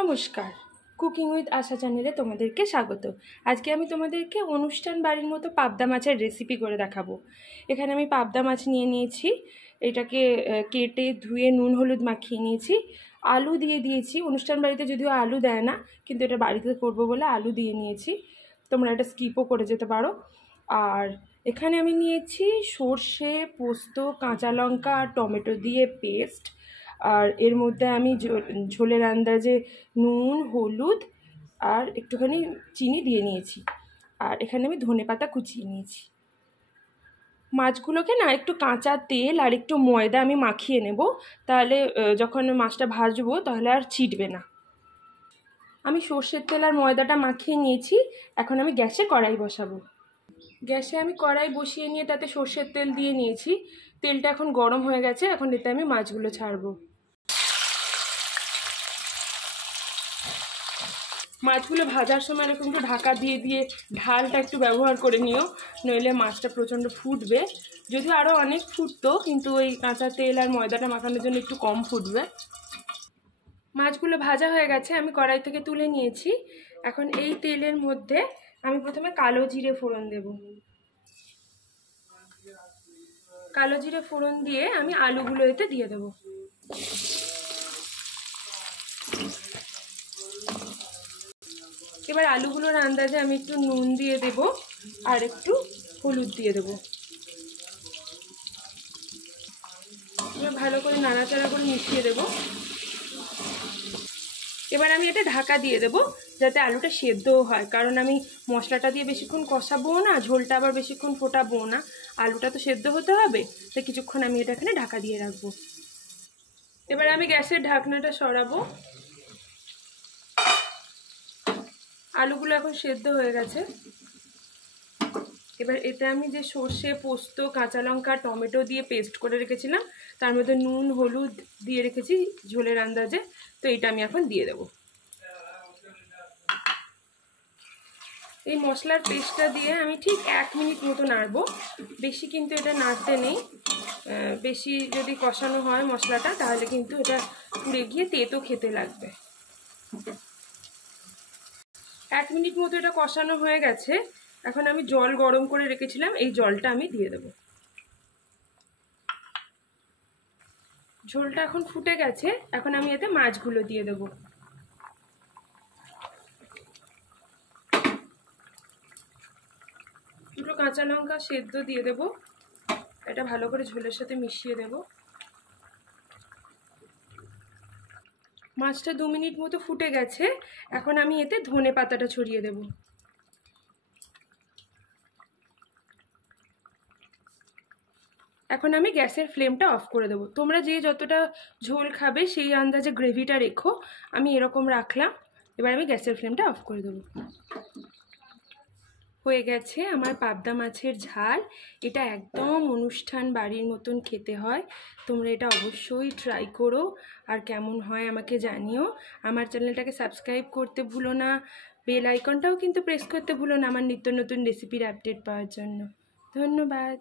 নমস্কার, cooking with আশা চ্যানেলে তোমাদেরকে স্বাগত। আজকে আমি তোমাদেরকে অনুষ্ঠান বাড়ির মতো পাবদা মাছের রেসিপি করে দেখাবো। এখানে আমি পাবদা মাছ নিয়ে নিয়েছি, এটাকে কেটে ধুয়ে নুন হলুদ মাখিয়ে নিয়েছি। আলু দিয়ে দিয়েছি, অনুষ্ঠান বাড়িতে যদিও আলু দেয় না, কিন্তু এটা বাড়িতে করবো বলে আলু দিয়ে নিয়েছি। তোমরা এটা স্কিপও করে যেতে পারো। আর এখানে আমি নিয়েছি সর্ষে, পোস্ত, কাঁচা লঙ্কা আর টমেটো দিয়ে পেস্ট। আর এর মধ্যে আমি ঝোলের আন্দাজে নুন, হলুদ আর একটুখানি চিনি দিয়ে নিয়েছি। আর এখানে আমি ধনেপাতা কুচিয়ে নিয়েছি। মাছগুলোকে না একটু কাঁচা তেল আর একটু ময়দা আমি মাখিয়ে নেব, তাহলে যখন মাছটা ভাজবো তাহলে আর ছিটবে না। আমি সর্ষের তেল আর ময়দাটা মাখিয়ে নিয়েছি। এখন আমি গ্যাসে কড়াই বসাবো। গ্যাসে আমি কড়াই বসিয়ে নিয়ে তাতে সর্ষের তেল দিয়ে নিয়েছি। তেলটা এখন গরম হয়ে গেছে, এখন এতে আমি মাছগুলো ছাড়বো। মাছগুলো ভাজার সময় এরকম একটু ঢাকা দিয়ে দিয়ে ঢালটা একটু ব্যবহার করে নিও, নইলে মাছটা প্রচণ্ড ফুটবে। যদিও আরও অনেক ফুটতো, কিন্তু ওই কাঁচা তেল আর ময়দাটা মাখানোর জন্য একটু কম ফুটবে। মাছগুলো ভাজা হয়ে গেছে, আমি কড়াই থেকে তুলে নিয়েছি। এখন এই তেলের মধ্যে আমি প্রথমে কালো জিরে ফোড়ন দেব। কালো জিরে ফোড়ন দিয়ে আমি আলুগুলো এতে দিয়ে দেবো। এবার আলুগুলোর আন্দাজে আমি একটু নুন দিয়ে দেব আর একটু হলুদ দিয়ে দেবো। এবার ভালো করে নাড়াচাড়া করে মিশিয়ে দেব। এবার আমি এটা ঢাকা দিয়ে দেব যাতে আলুটা সেদ্ধও হয়, কারণ আমি মশলাটা দিয়ে বেশিক্ষণ কষাবো না, ঝোলটা আবার বেশিক্ষণ ফোটাবো না, আলুটা তো সেদ্ধ হতে হবে, তাই কিছুক্ষণ আমি এটা এখানে ঢাকা দিয়ে রাখবো। এবার আমি গ্যাসের ঢাকনাটা সরাবো। আলুগুলো এখন সেদ্ধ হয়ে গেছে। এবার এতে আমি যে সর্ষে, পোস্ত, কাঁচা লঙ্কা, টমেটো দিয়ে পেস্ট করে রেখেছিলাম, তার মধ্যে নুন হলুদ দিয়ে রেখেছি ঝোলের আন্দাজে, তো এটা আমি এখন দিয়ে দেব। এই মশলার পেস্টটা দিয়ে আমি ঠিক 1 মিনিট মতো নাড়বো। বেশি কিন্তু এটা নাড়তে নেই, বেশি যদি কষানো হয় মশলাটা তাহলে কিন্তু এটা পুড়ে গিয়ে তেতো খেতে লাগবে। 1 মিনিট মতো এটা কষানো হয়ে গেছে। এখন আমি জল গরম করে রেখেছিলাম, এই জলটা আমি দিয়ে দেব। ঝোলটা এখন ফুটে গেছে, এখন আমি এতে মাছগুলো দিয়ে দেব। দুটো কাঁচা লঙ্কা সেদ্ধ দিয়ে দেব, এটা ভালো করে ঝোলের সাথে মিশিয়ে দেব। মাছটা 2 মিনিট মতো ফুটে গেছে, এখন আমি এতে ধনে পাতাটা ছড়িয়ে দেব। এখন আমি গ্যাসের ফ্লেমটা অফ করে দেবো। তোমরা যে যতটা ঝোল খাবে সেই আন্দাজে গ্রেভিটা রেখো, আমি এরকম রাখলাম। এবার আমি গ্যাসের ফ্লেমটা অফ করে দেবো। হয়ে গেছে আমার পাবদা মাছের ঝাল। এটা একদম অনুষ্ঠান বাড়ির মতন খেতে হয়, তোমরা এটা অবশ্যই ট্রাই করো, আর কেমন হয় আমাকে জানিও। আমার চ্যানেলটাকে সাবস্ক্রাইব করতে ভুলো না, বেল আইকনটাও কিন্তু প্রেস করতে ভুলো না আমার নিত্য নতুন রেসিপির আপডেট পাওয়ার জন্য। ধন্যবাদ।